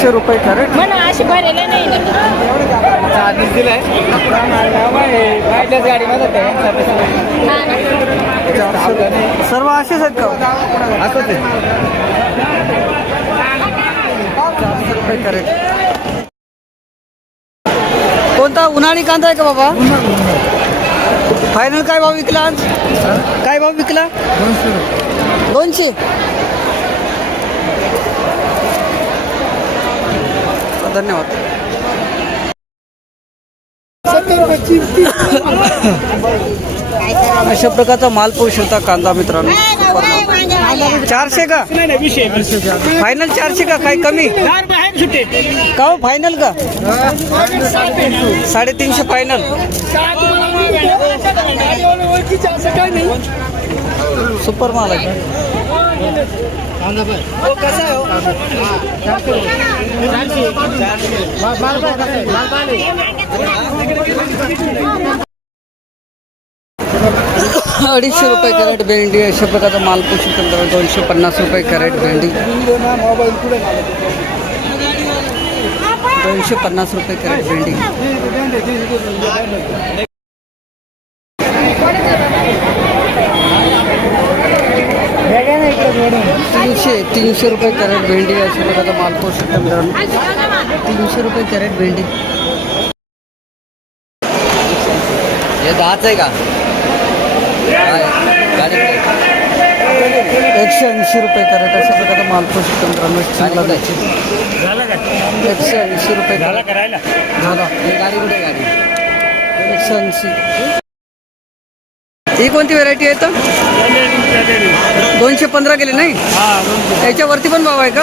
150 रुपये कॅरेट. म्हणा अशी भरायला नाही ना आधीच दिलाय गाडीमध्ये सर्व असेच आहेत का? असंच आहे. 400 रुपये कॅरेट. कोणता उन्हाळी कांदा आहे का बाबा? फायनल काय भाव विकला आज? काय भाव विकला? 200. धन्यवाद. अशा प्रकारचा माल पाहू शकता कांदा मित्रांनो. 400 का फायनल? 400 का काही कमी का हो? फायनल का 350 फायनल? सुपर माल आहे. कसा आहे हो? 250 रुपये कॅरेट भेंडी. अशा प्रकारचा माल पोषण केंद्र 250 रुपये कॅरेट भेंडी. 250 रुपये कॅरेट भेंडी. 300 रुपये कॅरेट भेंडी. अशा प्रकारचा माल पोषण केंद्र 300 रुपये कॅरेट भेंडी. हे 10च आहे का? 180 रुपये कॅरेट. अशा प्रकारचा माल पोषण केंद्रांना चांगला जायचे. 180 रुपये झाला. गाडी कुठे गाडी? 180. ही कोणती व्हेरायटी आहे तर? 215 गेले नाही? याच्यावरती पण भाव आहे का?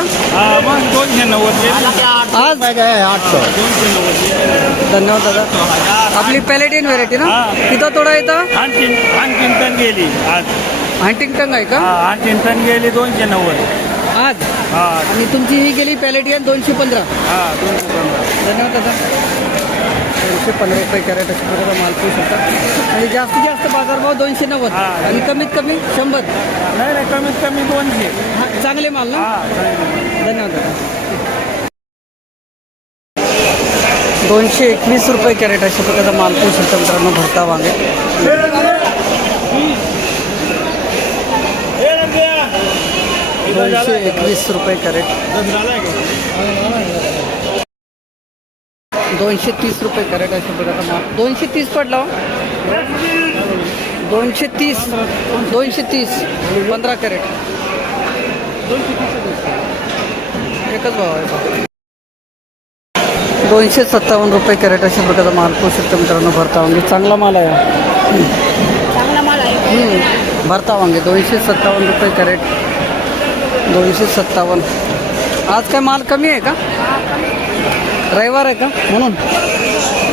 आज 800. धन्यवाद दादा. आपली पॅलेटियन व्हेरायटी ना? किती तोडा येतं? हंटिंग्टन गेली आज. हंटिंग्टन आहे का? हंटिंग्टन गेली 290 आज. हा आणि तुमची ही गेली पॅलेटियन 215. हा 215. धन्यवाद दादा. 215 रुपये कॅरेट अशा प्रकारे माल पोहू शकतात. आणि जास्तीत जास्त बाजारभाव 290 आणि कमीत कमी 100. नाही कमीत कमी 200. चांगले माल ना? धन्यवाद दादा. 221 रुपये कॅरेट अशा प्रकारचा माल पोहू शकतात मित्रांनो. भरता वांगे 221 रुपये कॅरेट. 230 रुपये कॅरेट अशा प्रकारचा माल. 230 पडला. 230 15 कॅरेट. एकच भाव आहे. 257 रुपये कॅरेट अशा प्रकारचा माल पोहू शकतो मित्रांनो. भरता वांगे चांगला माल आहे. चांगला माल आहे. भरता वांगे 257 रुपये कॅरेट. 257. आज काय माल कमी आहे का? रविवार आहे का म्हणून?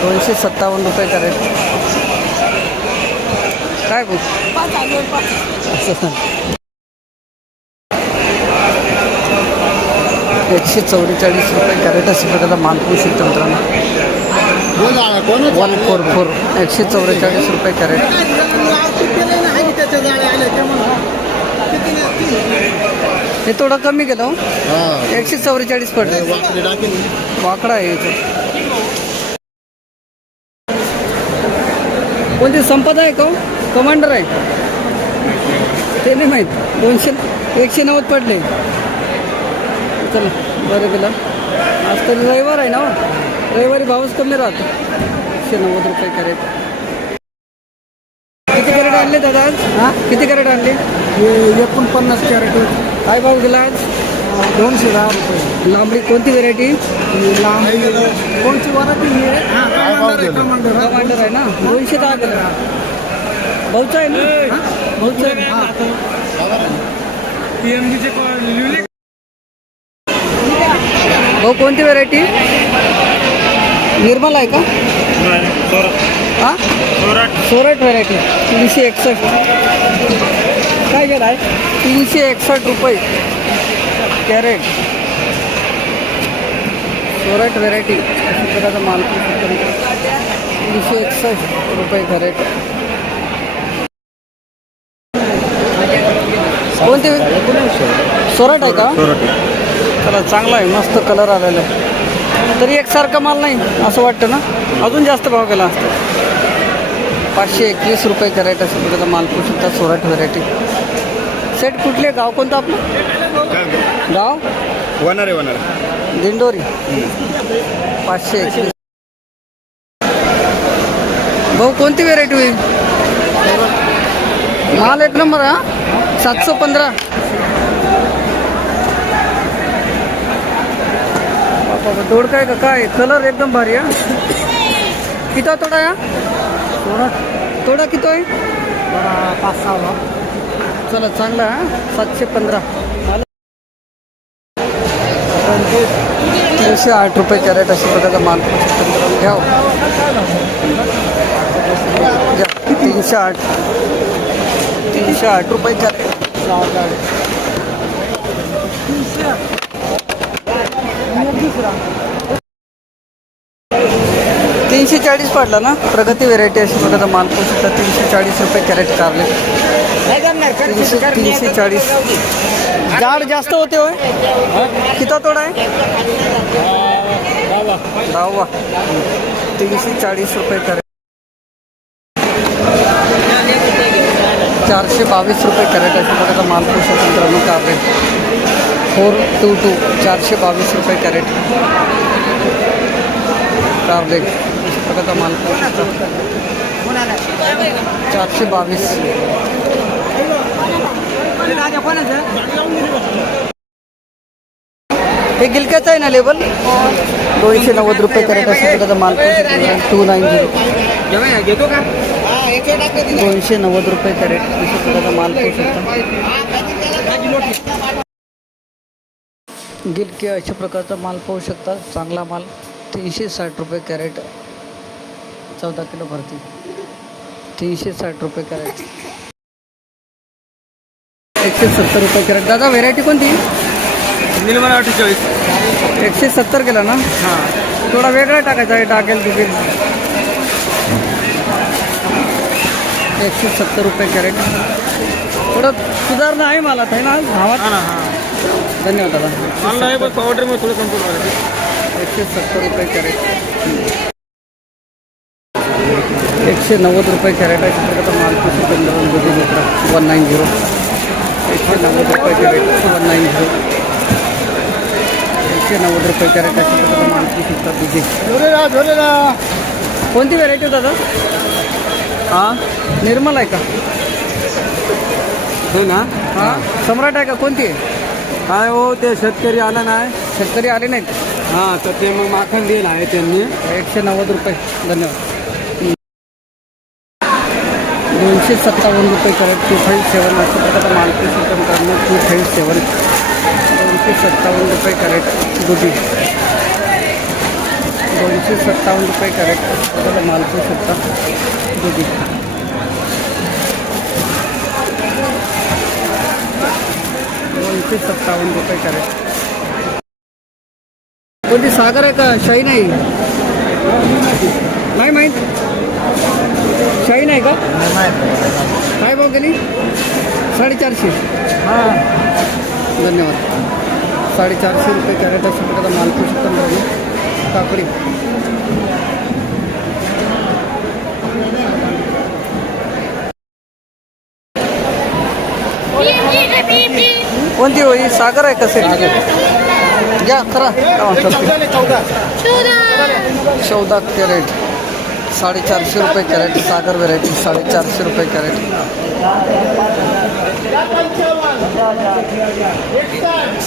257 रुपये कॅरेट. काय भाऊ? 144 रुपये कॅरेट अशा प्रकारचा माल पोहू शकतो मित्रांनो. 144 144 रुपये कॅरेट. हे थोडं कमी केलं. 144 पडले. वाकडा आहे याचं. कोणती संपदा आहे का? कमांडर आहे ते नाही माहीत. 190 पडले. चला बरं केलं. आज तरी रविवार आहे ना? रविवारी भावच कमी राहतो. 190 रुपये कॅरेट. किती कॅरेट आणले दादा आज? किती कॅरेट आणले? 49 कॅरेट. काय भाव गेला आज? 210 रुपये. लांबडी कोणती व्हेरायटी? लांबडी कोणती व्हरायटी? कमांडर आहे ना? 210 गेला. भाऊचा आहे ना? भाऊचा आहे. भाऊ कोणती व्हेरायटी? निर्मल आहे का? हां सोरट व्हेरायटी. 361. काय गेला आहे? 361 रुपये कॅरेट. सोरट व्हेरायटी अशा प्रकारचा माल 361 रुपये कॅरेट. कोणते सोरट आहे का? चला चांगला आहे, मस्त कलर आलेला आहे. तरी एकसारखा माल नाही असं वाटतं ना, अजून जास्त भाव गेला असतं. 521 रुपये कॅरेट असेल प्रकारचा माल पाहू शकता. सोराट व्हरायटी. सेट कुठले, गाव कोणतं आपलं? गाव वनारे दिंडोरी. 521. भाऊ कोणती व्हेरायटी होईल? माल एक नंबर हा. 715. दोड काय का काय, कलर एकदम भारी हा. किती तोडा या तोडा किती आहे? 5-6. चला चांगला हा. 715. 308 रुपये कॅरेट अशी प्रकारचा माल घ्या. 308 रुपये कॅरेट. 340 पडला ना. प्रगती व्हेरायटी अशी प्रकारचा माल पाहू शकता. 340 रुपये कॅरेट कारले. 340. जाड जास्त होते होय. किती तोडा आहे? 10. 340 रुपये कॅरेट. 422 रुपये कॅरेट अशा प्रकारचा माल पाहू शकता मित्रांनो. कारले 422. 422 रुपये कॅरेट कारले अशा प्रकारचा माल पाहू शकता. 422. हे गिलक्याचं आहे ना लेबल. 290 रुपये कॅरेट अशा प्रकारचा माल पाहू शकता. 290. 290 रुपये कॅरेट अशा प्रकारचा माल पाहू शकता. गिलके अशा प्रकारचा माल पाहू शकता. चांगला माल. 360 रुपये कॅरेट. 14 किलो भरती. 360 रुपये कॅरेट. 170 रुपये कॅरेट. दादा व्हेरायटी कोणती? निर्मला 48. 170 केला ना. हां, थोडा वेगळा टाकायचा आहे. टाकेल तिथे. 170 रुपये कॅरेट. थोडं सुधारणा आहे मला आहे ना भावात. धन्यवाद दादा. मला आहे पण पावडरमध्ये थोडं कम्फर्ट आहे. 170 रुपये कॅरेट. 190 रुपये कॅरेट आहे. प्रकारचा माल 190. 190 रुपये कॅरेट. 190. 190 रुपये कॅरेट अशा प्रकारचा माल दुधी. कोणती व्हेरायटी दादा? हां, निर्मल आहे का? हे ना. हां, सम्राट आहे का? कोणती आहे? काय हो, ते शेतकरी आला नाही. शेतकरी आले नाहीत. हां, तर ते मग माखन दिलं आहे त्यांनी. 190 रुपये. धन्यवाद. 257 रुपये कॅरेट. 257 अशा प्रकारचा माल मित्रांनो. 257. 257 रुपये कॅरेट दुधी. 257 रुपये कॅरेट आपल्याला माल पाहू शकता. दुधी. 257 रुपये कॅरेट. कोणती सागर आहे का? शाही नाही. नाही माहीत. शाही नाही का? काय भाव गेली? 450. हां, धन्यवाद. 450 रुपये कॅरेट अशा प्रकारचा माल पाहू शकता मित्रांनो. काकडी. कोणती होई? सागर आहे कसे? घ्या खरा. 14 कॅरेट. 450 रुपये कॅरेट. सागर व्हेरायटी. 450 रुपये कॅरेट.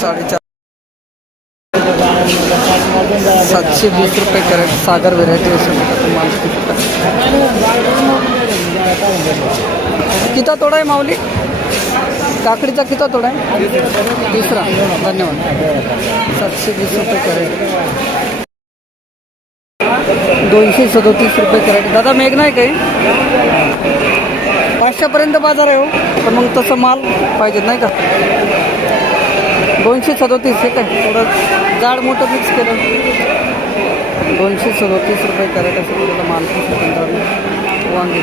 450. 720 रुपये कॅरेट. सागर व्हेरायटी अशा प्रकारचा माल. किती तोडा आहे माऊली? काकडीचा किती तोडा आहे? 3रा. धन्यवाद. 720 रुपये कॅरेट. 237 रुपये कॅरेट. दादा मेघ नाही काही? 500पर्यंत बाजार आहे हो, पण मग तसं माल पाहिजे नाही का? 237 हे काय थोडं जाड मोठं मिक्स केलं. 237 रुपये कॅरेट असं थोडं माल वांगे.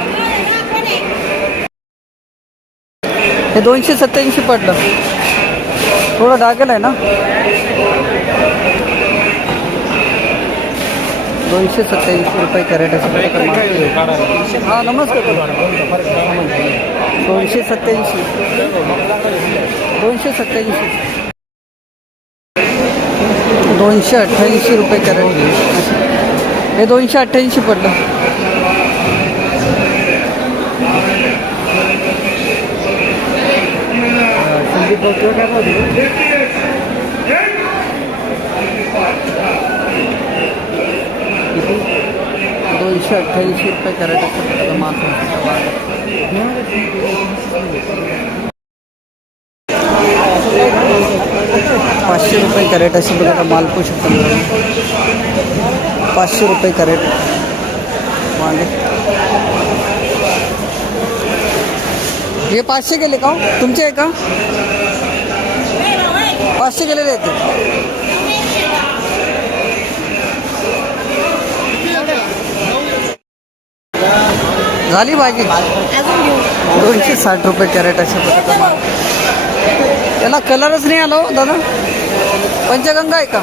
हे 287 पडलं. थोडं डागेल आहे ना. 287 रुपये कॅरेट आहे. हां नमस्कार. 287 288 रुपये कॅरेट. हे 288 पडलं. दोनशे 288 रुपये कॅरेट असं माल. 500 रुपये कॅरेट अशी बघा माल पोहू शकतो. 500 रुपये कॅरेट वांगे. हे 500 गेले का हो? तुमचे आहे का? 500 गेलेले आहेत. झाली भाजी. 260 रुपये कॅरेट अशा प्रकारचा माल. त्याला कलरच नाही आलो दादा. पंचगंगा आहे का?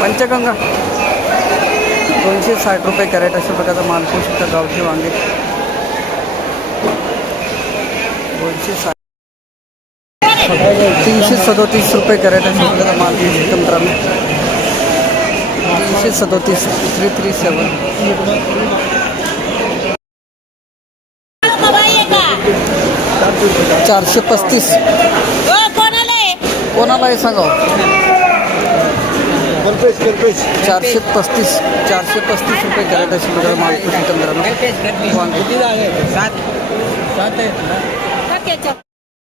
पंचगंगा. 260 रुपये कॅरेट अशा प्रकारचा माल पोहू शकता. गावठी वांगे 260. 337 रुपये कॅरेट अशा प्रकारचा माल पोहू शकता मित्रांनो. 337 337. 435. कोणाला हे सांगा. 435 रुपये कॅरेट अशी बघा माल पोहू शकता मित्रांनो. वांगे